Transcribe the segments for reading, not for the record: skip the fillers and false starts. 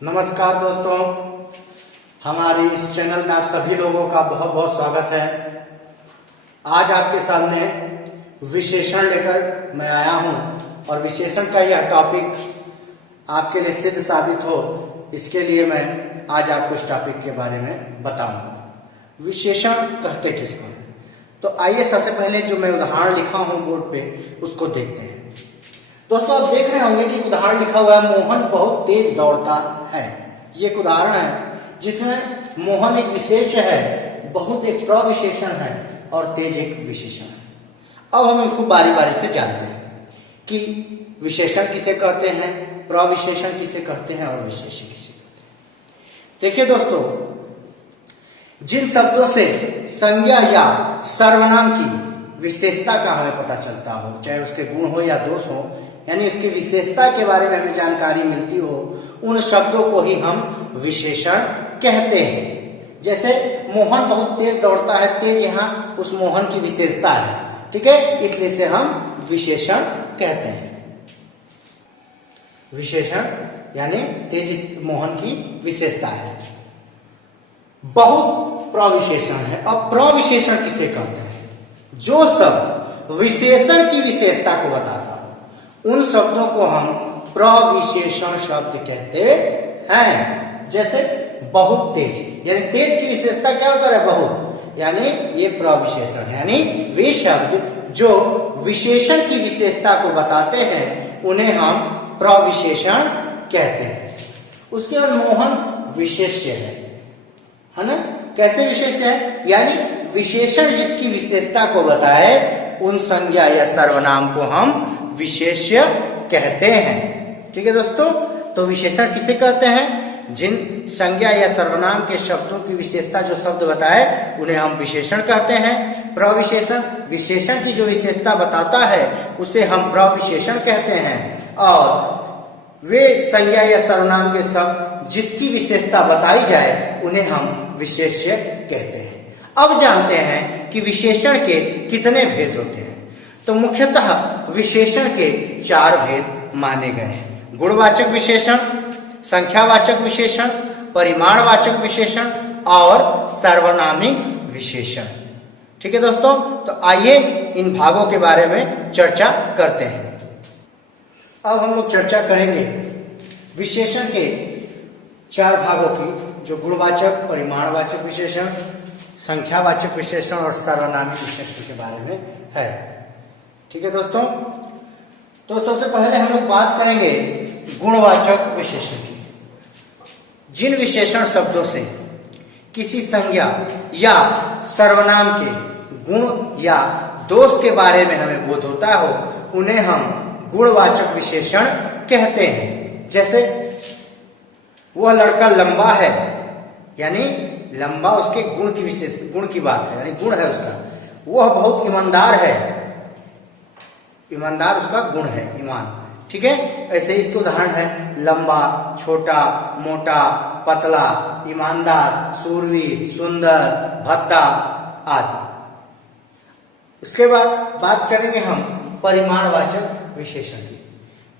नमस्कार दोस्तों, हमारे इस चैनल में आप सभी लोगों का बहुत बहुत स्वागत है। आज आपके सामने विशेषण लेकर मैं आया हूं और विशेषण का यह टॉपिक आपके लिए सिद्ध साबित हो, इसके लिए मैं आज आपको इस टॉपिक के बारे में बताऊंगा। विशेषण कहते किसको हैं? तो आइए सबसे पहले जो मैं उदाहरण लिखा हूं बोर्ड पे उसको देखते हैं। दोस्तों, आप देख रहे होंगे कि उदाहरण लिखा हुआ है, मोहन बहुत तेज दौड़ता है। ये एक उदाहरण है जिसमें मोहन एक विशेष्य है, बहुत एक प्रविशेषण है और तेज एक विशेषण है। अब हम इसको बारी बारी से जानते हैं कि विशेषण किसे कहते हैं, प्रविशेषण किसे कहते हैं और विशेष्य किसे कहते हैं। देखिए दोस्तों, जिन शब्दों से संज्ञा या सर्वनाम की विशेषता का हमें पता चलता हो, चाहे उसके गुण हो या दोष हो, यानी उसकी विशेषता के बारे में हमें जानकारी मिलती हो, उन शब्दों को ही हम विशेषण कहते हैं। जैसे मोहन बहुत तेज दौड़ता है, तेज यहाँ उस मोहन की विशेषता है, ठीक है, इसलिए से हम विशेषण कहते हैं। विशेषण यानी तेज मोहन की विशेषता है। बहुत प्रविशेषण है। अब प्रविशेषण किसे कहते हैं? जो शब्द विशेषण की विशेषता को बताता हो, उन शब्दों को हम प्रविशेषण शब्द कहते हैं। जैसे बहुत तेज, यानी तेज की विशेषता क्या होता है? बहुत, यानी ये प्रविशेषण है। यानी वे शब्द जो विशेषण की विशेषता को बताते हैं उन्हें हम प्रविशेषण कहते हैं। उसके बाद मोहन विशेष्य है ना? कैसे विशेष है? यानी विशेषण जिसकी विशेषता को बताए उन संज्ञा या सर्वनाम को हम विशेष्य कहते हैं। ठीक है दोस्तों, तो विशेषण किसे कहते हैं? जिन संज्ञा या सर्वनाम के शब्दों की विशेषता जो शब्द बताए उन्हें हम विशेषण कहते हैं। प्रविशेषण विशेषण की जो विशेषता बताता है उसे हम प्रविशेषण कहते हैं। और वे संज्ञा या सर्वनाम के शब्द जिसकी विशेषता बताई जाए उन्हें हम विशेष्य कहते हैं। अब जानते हैं कि विशेषण के कितने भेद होते हैं। तो मुख्यतः विशेषण के 4 भेद माने गए हैं: गुणवाचक विशेषण, संख्यावाचक विशेषण, परिमाणवाचक विशेषण और सार्वनामिक विशेषण। ठीक है दोस्तों, तो आइए इन भागों के बारे में चर्चा करते हैं। अब हम लोग चर्चा करेंगे विशेषण के 4 भागों की, जो गुणवाचक, परिमाणवाचक विशेषण, संख्यावाचक विशेषण और सार्वनामिक विशेषण के बारे में है। ठीक है दोस्तों, तो सबसे पहले हम लोग बात करेंगे गुणवाचक विशेषण की। जिन विशेषण शब्दों से किसी संज्ञा या सर्वनाम के गुण या दोष के बारे में हमें बोध होता हो उन्हें हम गुणवाचक विशेषण कहते हैं। जैसे वह लड़का लंबा है, यानी लंबा उसके गुण की बात है, यानी गुण है उसका। वह बहुत ईमानदार है, ईमानदार उसका गुण है, ईमान। ठीक है, ऐसे इसके उदाहरण है लंबा, छोटा, मोटा, पतला, ईमानदार, शूरवीर, सुंदर, भद्दा आदि। उसके बाद बात करेंगे हम परिमाणवाचक विशेषण की।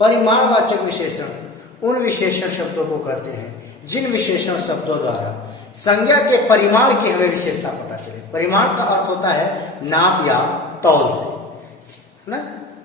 परिमाणवाचक विशेषण उन विशेषण शब्दों को कहते हैं जिन विशेषण शब्दों द्वारा संज्ञा के परिमाण की हमें विशेषता पता चले। परिमाण का अर्थ होता है नाप या तौल से, है ना?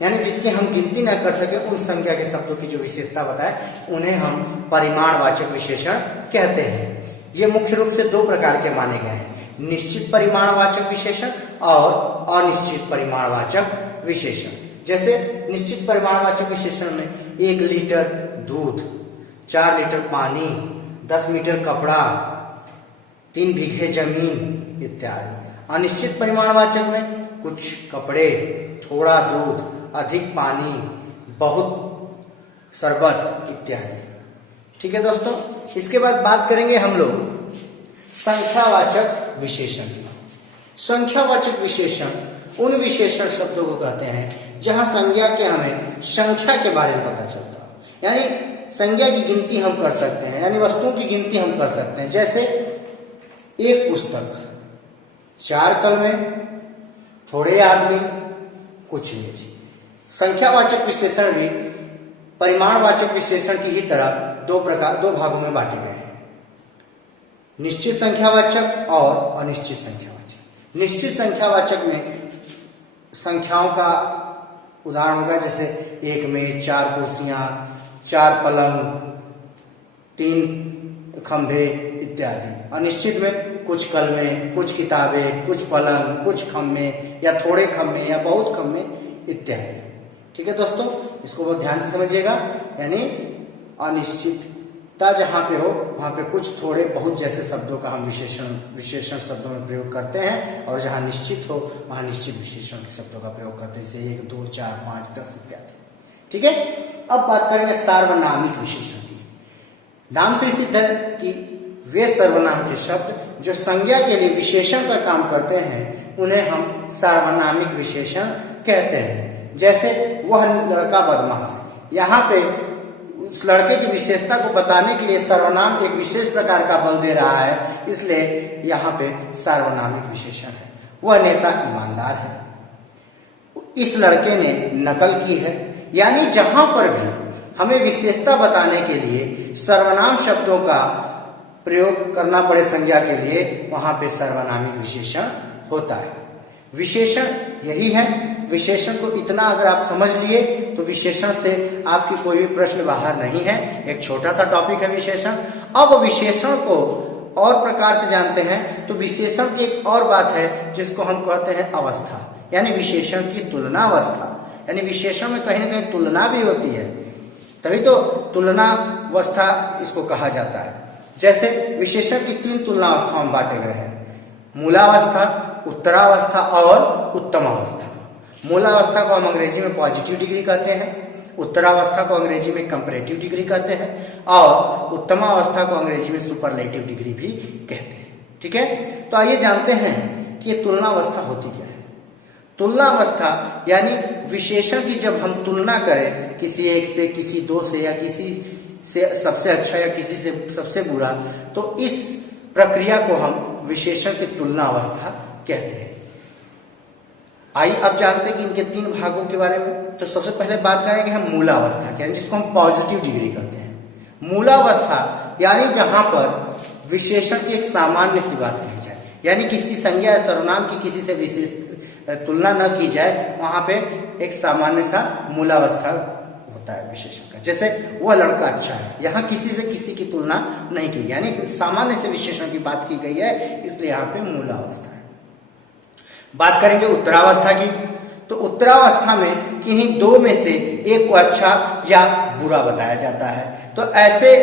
यानी जिसकी हम गिनती न कर सके उन संज्ञा के शब्दों की जो विशेषता बताए उन्हें हम परिमाणवाचक विशेषण कहते हैं। ये मुख्य रूप से 2 प्रकार के माने गए हैं: निश्चित परिमाणवाचक विशेषण और अनिश्चित परिमाणवाचक विशेषण। जैसे निश्चित परिमाणवाचक विशेषण में 1 लीटर दूध, 4 लीटर पानी, 10 मीटर कपड़ा, 3 बीघे जमीन इत्यादि। अनिश्चित परिमाणवाचक में कुछ कपड़े, थोड़ा दूध, अधिक पानी, बहुत शरबत इत्यादि। ठीक है दोस्तों, इसके बाद बात करेंगे हम लोग संख्यावाचक विशेषण की। संख्यावाचक विशेषण उन विशेषण शब्दों को कहते हैं जहां संज्ञा के हमें संख्या के बारे में पता चलता है, यानी संज्ञा की गिनती हम कर सकते हैं, यानी वस्तुओं की गिनती हम कर सकते हैं। जैसे एक पुस्तक, 4 कलमे, थोड़े आदमी, कुछ मेज। संख्यावाचक विशेषण भी परिमाणवाचक विशेषण की ही तरह दो भागों में बांटे गए हैं, निश्चित संख्यावाचक और अनिश्चित संख्यावाचक। निश्चित संख्यावाचक में संख्याओं का उदाहरण होगा जैसे एक मेज, 4 कुर्सियां, 4 पलंग, 3 खंभे इत्यादि। अनिश्चित में कुछ कलमें, कुछ किताबें, कुछ पलंग, कुछ खम्भे या थोड़े खम्भे या बहुत खम्भे इत्यादि। ठीक है दोस्तों, इसको बहुत ध्यान से समझिएगा। यानी अनिश्चितता जहां पे हो वहां पे कुछ थोड़े बहुत जैसे शब्दों का हम विशेषण शब्दों में प्रयोग करते हैं, और जहां निश्चित हो वहां निश्चित विशेषण के शब्दों का प्रयोग करते हैं, जैसे 1, 2, 4, 5, 10 इत्यादि। ठीक है, अब बात करेंगे सार्वनामिक विशेषण की। नाम से सिद्ध है कि वे सर्वनाम के शब्द जो संज्ञा के लिए विशेषण का काम करते हैं उन्हें हम सार्वनामिक विशेषण कहते हैं। जैसे वह लड़का बदमाश है, यहाँ पे उस लड़के की विशेषता को बताने के लिए सर्वनाम एक विशेष प्रकार का बल दे रहा है, इसलिए यहाँ पे सार्वनामिक विशेषण है। वह नेता ईमानदार है, इस लड़के ने नकल की है। यानी जहां पर भी हमें विशेषता बताने के लिए सर्वनाम शब्दों का प्रयोग करना पड़े संज्ञा के लिए, वहां पे सर्वनामिक विशेषण होता है। विशेषण यही है। विशेषण को इतना अगर आप समझ लिए तो विशेषण से आपकी कोई भी प्रश्न बाहर नहीं है। एक छोटा सा टॉपिक है विशेषण। अब विशेषण को और प्रकार से जानते हैं तो विशेषण की एक और बात है जिसको हम कहते हैं अवस्था, यानी विशेषण की तुलना अवस्था। यानी विशेषण में कहीं ना कहीं तुलना भी होती है, तभी तो तुलना अवस्था इसको कहा जाता है। जैसे विशेषण की 3 तुलना अवस्थाओं में बांटे गए हैं, मूलावस्था, उत्तरावस्था और उत्तमावस्था। मूलावस्था को हम अंग्रेजी में पॉजिटिव डिग्री कहते हैं, उत्तरावस्था को अंग्रेजी में कंपैरेटिव डिग्री कहते हैं, और उत्तमावस्था को अंग्रेजी में सुपरलेटिव डिग्री भी कहते हैं। ठीक है, तो आइए जानते हैं कि ये तुलना अवस्था होती क्या है। तुलना अवस्था यानी विशेषण की जब हम तुलना करें किसी एक से, किसी दो से, या किसी से सबसे अच्छा या किसी से सबसे बुरा, तो इस प्रक्रिया को हम विशेषण की तुलना अवस्था कहते हैं। आइए अब जानते हैं कि इनके 3 भागों के बारे में। तो सबसे पहले बात करेंगे हम मूलावस्था की, जिसको हम पॉजिटिव डिग्री कहते हैं। मूलावस्था यानी जहां पर विशेषण की एक सामान्य सी बात कही जाए, यानी किसी संज्ञा या सर्वनाम की किसी से विशेष तुलना न की जाए, वहां पे एक सामान्य सा मूलावस्था होता है विशेषण का। जैसे वह लड़का अच्छा है, यहाँ किसी से किसी की तुलना नहीं की, यानी सामान्य से विशेषण की बात की गई है, इसलिए यहाँ पे मूलावस्था है। बात करेंगे उत्तरावस्था की, तो उत्तरावस्था में किन्हीं 2 में से एक को अच्छा या बुरा बताया जाता है, तो ऐसे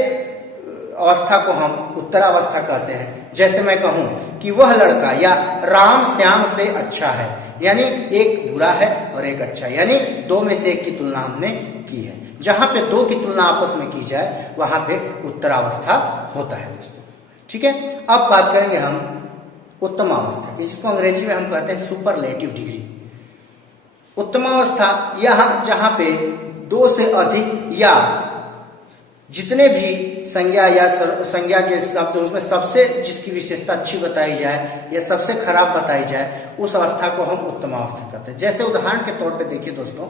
अवस्था को हम उत्तरावस्था कहते हैं। जैसे मैं कहूं कि वह लड़का या राम श्याम से अच्छा है, यानी एक बुरा है और एक अच्छा, यानी 2 में से एक की तुलना हमने की है। जहां पे 2 की तुलना आपस में की जाए वहां पे उत्तरावस्था होता है दोस्तों। ठीक है, अब बात करेंगे हम उत्तमावस्था की, जिसको अंग्रेजी में हम कहते हैं सुपरलेटिव डिग्री। उत्तमावस्था यह जहां पे 2 से अधिक या जितने भी संज्ञा या संज्ञा के शब्द उसमें सबसे जिसकी विशेषता अच्छी बताई जाए या सबसे खराब बताई जाए, उस अवस्था को हम उत्तमावस्था कहते हैं। जैसे उदाहरण के तौर पे देखिए दोस्तों,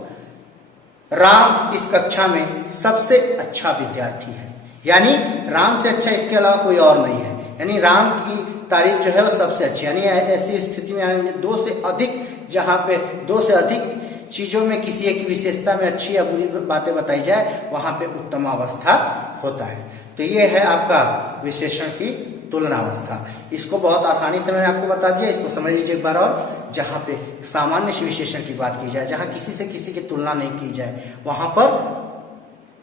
राम इस कक्षा में सबसे अच्छा विद्यार्थी है, यानी राम से अच्छा इसके अलावा कोई और नहीं है, यानी राम की तारीफ जो है वो सबसे अच्छी। यानी ऐसी स्थिति में 2 से अधिक, जहां पे 2 से अधिक चीजों में किसी एक विशेषता में अच्छी या बुरी बातें बताई जाए, वहां पे उत्तमावस्था होता है। तो ये है आपका विशेषण की तुलनावस्था। इसको बहुत आसानी से मैंने आपको बता दिया, इसको समझ लीजिए एक बार और। जहां पे सामान्य से विशेषण की बात की जाए, जहां किसी से किसी की तुलना नहीं की जाए, वहां पर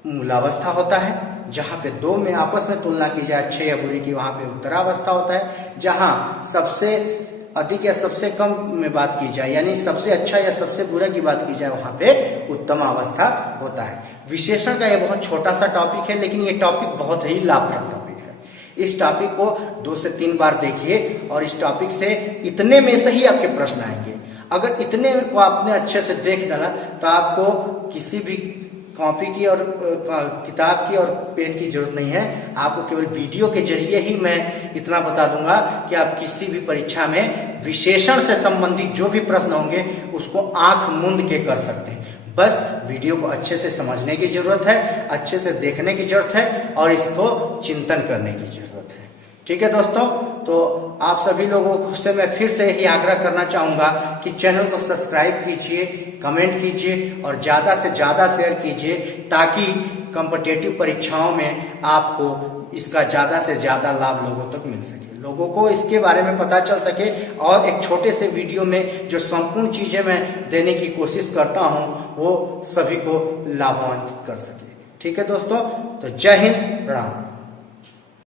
मूलावस्था होता है। जहां पे 2 में आपस में तुलना की जाए अच्छे या बुरे की, वहां पे उत्तरावस्था होता है। जहां सबसे अधिक या सबसे कम में बात की जाए, यानी सबसे अच्छा या सबसे बुरा की बात की जाए, वहां पे उत्तमावस्था होता है। विशेषण का ये बहुत छोटा सा टॉपिक है, लेकिन ये टॉपिक बहुत ही लाभप्रद टॉपिक है। इस टॉपिक को 2 से 3 बार देखिए और इस टॉपिक से इतने में से ही आपके प्रश्न आएंगे। अगर इतने को आपने अच्छे से देख डाला तो आपको किसी भी कॉपी की और किताब की और पेन की जरूरत नहीं है। आपको केवल वीडियो के जरिए ही मैं इतना बता दूंगा कि आप किसी भी परीक्षा में विशेषण से संबंधित जो भी प्रश्न होंगे उसको आंख मूंद के कर सकते हैं। बस वीडियो को अच्छे से समझने की जरूरत है, अच्छे से देखने की जरूरत है और इसको चिंतन करने की जरूरत है। ठीक है दोस्तों, तो आप सभी लोगों से मैं फिर से यही आग्रह करना चाहूंगा कि चैनल को सब्सक्राइब कीजिए, कमेंट कीजिए और ज्यादा से ज्यादा शेयर कीजिए, ताकि कॉम्पिटिटिव परीक्षाओं में आपको इसका ज्यादा से ज्यादा लाभ लोगों तक मिल सके, लोगों को इसके बारे में पता चल सके और एक छोटे से वीडियो में जो संपूर्ण चीजें मैं देने की कोशिश करता हूं वो सभी को लाभान्वित कर सके। ठीक है दोस्तों, तो जय हिंद, प्रणाम।